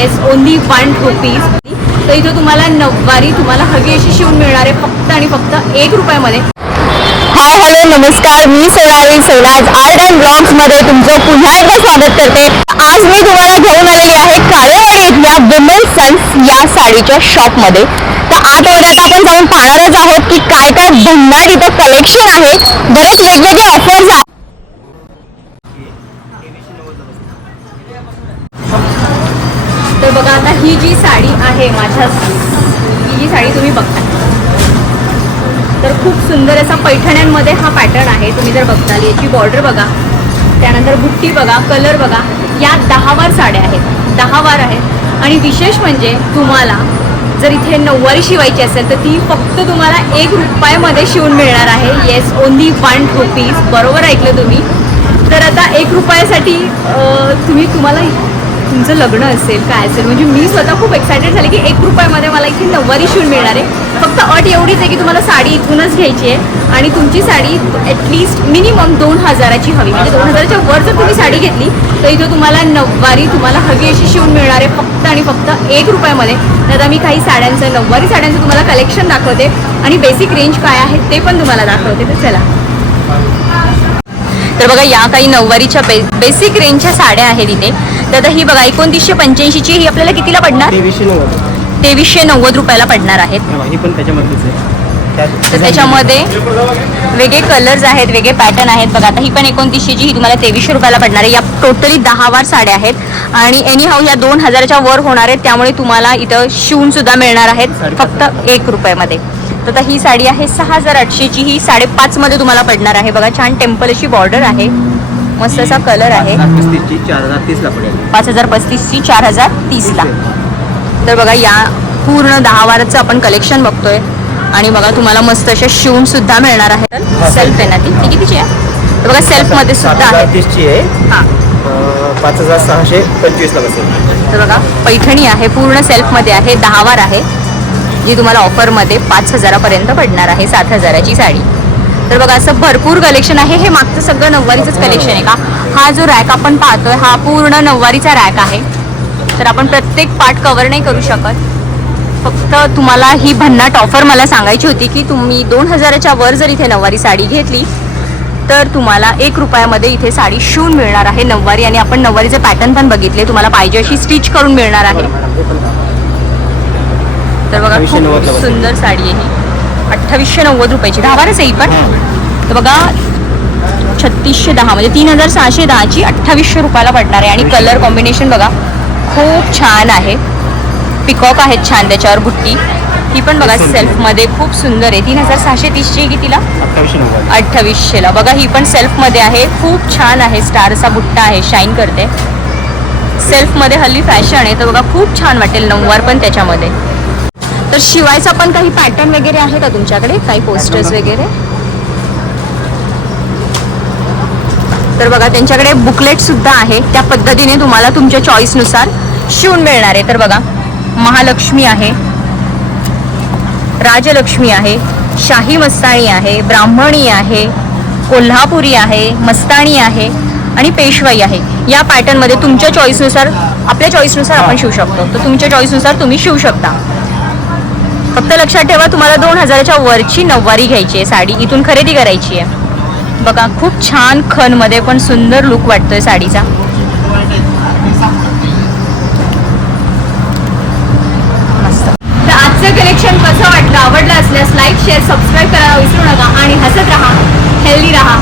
Yes, only 1 rupees. तर इथं तुम्हाला नऊवारी तुम्हाला हवी अशी शिवून मिळणार आहे फक्त आणि फक्त 1 रुपयामध्ये. हाय हॅलो नमस्कार, मी सोनाली सोनाज आर्ट अँड ब्लॉग्समध्ये तुमचं पुन्हा एकदा स्वागत करते. आज मी तुम्हाला घेऊन आलेली आहे काळेवाडी इथल्या विमेन सन्स या साडीच्या शॉपमध्ये. तर आतमध्ये आता आपण जाऊन पाहणारच आहोत की काय काय भन्नाट इथं कलेक्शन आहे, बरेच वेगवेगळे ऑफर्स आहेत. तर बघा आता ही जी साडी आहे ही जी साडी तुम्ही बघता तर खूप सुंदर असा पैठण्यांमध्ये हा पॅटर्न आहे. तुम्ही जर बघताल याची बॉर्डर बघा, त्यानंतर बुट्टी बघा, कलर बघा. या 10 वार साड्या आहेत, 10 वार आहेत. आणि विशेष म्हणजे तुम्हाला जर इथे नऊवारी शिवायची असेल तर ती फक्त तुम्हाला 1 रुपयामध्ये शिवून मिळणार आहे. Yes, only 1 rupees. बरोबर ऐकलं तुम्ही. तर आता 1 रुपयासाठी तुम्हाला तुमचं लग्न असेल काय असेल, म्हणजे मी स्वतः खूप एक्सायटेड झाले की 1 रुपयामध्ये मला इथे नऊवारी शिवून मिळणार आहे. फक्त अट एवढीच आहे की तुम्हाला साडी इथूनच घ्यायची आहे आणि तुमची साडी ॲटलिस्ट मिनिमम 2000ची हवी. म्हणजे 2000च्या वर जर तुम्ही साडी घेतली तर इथं तुम्हाला नऊवारी तुम्हाला हवी अशी शिवून मिळणार आहे फक्त आणि फक्त 1 रुपयामध्ये. तर आता मी काही साड्यांचं, नऊवारी साड्यांचं तुम्हाला कलेक्शन दाखवते आणि बेसिक रेंज काय आहे ते पण तुम्हाला दाखवते. तर चला. तर बघा या काही नऊवारीच्या बेसिक रेंजच्या साड्या आहेत इथे. तर आता ही बघा 2985ची ही आपल्याला कितीला पडणार? 2390 रुपयाला पडणार आहेत. तर त्याच्यामध्ये वेगळे कलर्स आहेत, वेगळे पॅटर्न आहेत. बघा आता ही पण 2900ची ही तुम्हाला 2300 रुपयाला पडणार आहे. या टोटली 10 वार साड्या आहेत आणि एनी हाऊ या 2000च्या वर होणार आहेत. त्यामुळे तुम्हाला इथं शिवून सुद्धा मिळणार आहेत फक्त 1 रुपयामध्ये. तर आता ही साडी आहे 6800ची, ही 5.5 मध्ये तुम्हाला पडणार आहे. बघा छान टेम्पल अशी बॉर्डर आहे, मस्त असा कलर आहे. 5035ची 4030ला. तर बघा या पूर्ण 10 वाराचं आपण कलेक्शन बघतोय आणि बघा तुम्हाला मस्त अशा शिवून सुद्धा मिळणार आहेत. सेल्फ आहे ना ती कितीची आहे? तर बघा सेल्फ मध्ये सुद्धा आहे. हां, 5625ला बसेल. तर बघा पैठणी आहे, पूर्ण सेल्फ मध्ये आहे, 10 वार आहे, जी तुम्हाला ऑफरमध्ये 5000पर्यंत पडणार आहे. 7000ची साडी. तर बघा असं भरपूर कलेक्शन आहे. हे मागचं सगळं नऊवारीचंच कलेक्शन आहे का? हा जो रॅक आपण पाहतोय हा पूर्ण नऊवारीचा रॅक आहे. तर आपण प्रत्येक पार्ट कव्हर नाही करू शकत. फक्त तुम्हाला ही भन्नाट ऑफर मला सांगायची होती की तुम्ही 2000च्या वर जर इथे नऊवारी साडी घेतली तर तुम्हाला 1 रुपयामध्ये इथे साडी शिवून मिळणार आहे नऊवारी. आणि आपण नऊवारीचे पॅटर्न पण बघितले, तुम्हाला पाहिजे अशी स्टिच करून मिळणार आहे. तर बघा खूप सुंदर साडी आहे ही, 2890 रुपयाची. 10 वारच आहे ही पण. तर बघा 3610 म्हणजे 3610ची 2800 रुपयाला पडणार आहे. आणि कलर कॉम्बिनेशन बघा खूप छान आहे, पिकॉक आहेत छान त्याच्यावर बुट्टी. ही पण बघा सेल्फमध्ये खूप सुंदर आहे. 3630ची कितीला? 2800ला. बघा ही पण सेल्फमध्ये आहे, खूप छान आहे. स्टार असा बुट्टा आहे, शाईन करते. सेल्फमध्ये हल्ली फॅशन आहे. तर बघा खूप छान वाटेल नऊवार पण त्याच्यामध्ये. तर शिवायचा पण काही पॅटर्न वगैरे आहे का तुमच्याकडे, काही पोस्टर्स वगैरे? तर बघा त्यांच्याकडे बुकलेट सुद्धा आहे, त्या पद्धतीने तुम्हाला तुमच्या चॉईसनुसार शिवून मिळणार आहे. तर बघा महालक्ष्मी आहे, राजलक्ष्मी आहे, शाही मस्तानी आहे, ब्राह्मणी आहे, कोल्हापुरी आहे, मस्तानी आहे आणि पेशवाई आहे. या पॅटर्नमध्ये तुमच्या चॉईसनुसार, आपल्या चॉईसनुसार आपण शिवू शकतो. तर तुमच्या चॉईसनुसार तुम्ही शिवू शकता. फक्त लक्षात ठेवा तुम्हाला 2000च्या वरची नऊवारी घ्यायची आहे साडी, इथून खरेदी करायची आहे. बघा खूप छान खणमध्ये पण सुंदर लुक वाटतोय साडीचा. मस्त. तर आजचं कलेक्शन कसं वाटलं, आवडलं असल्यास लाईक, शेअर, सबस्क्राईब करायला विसरू नका आणि हसत राहा, हेल्दी राहा.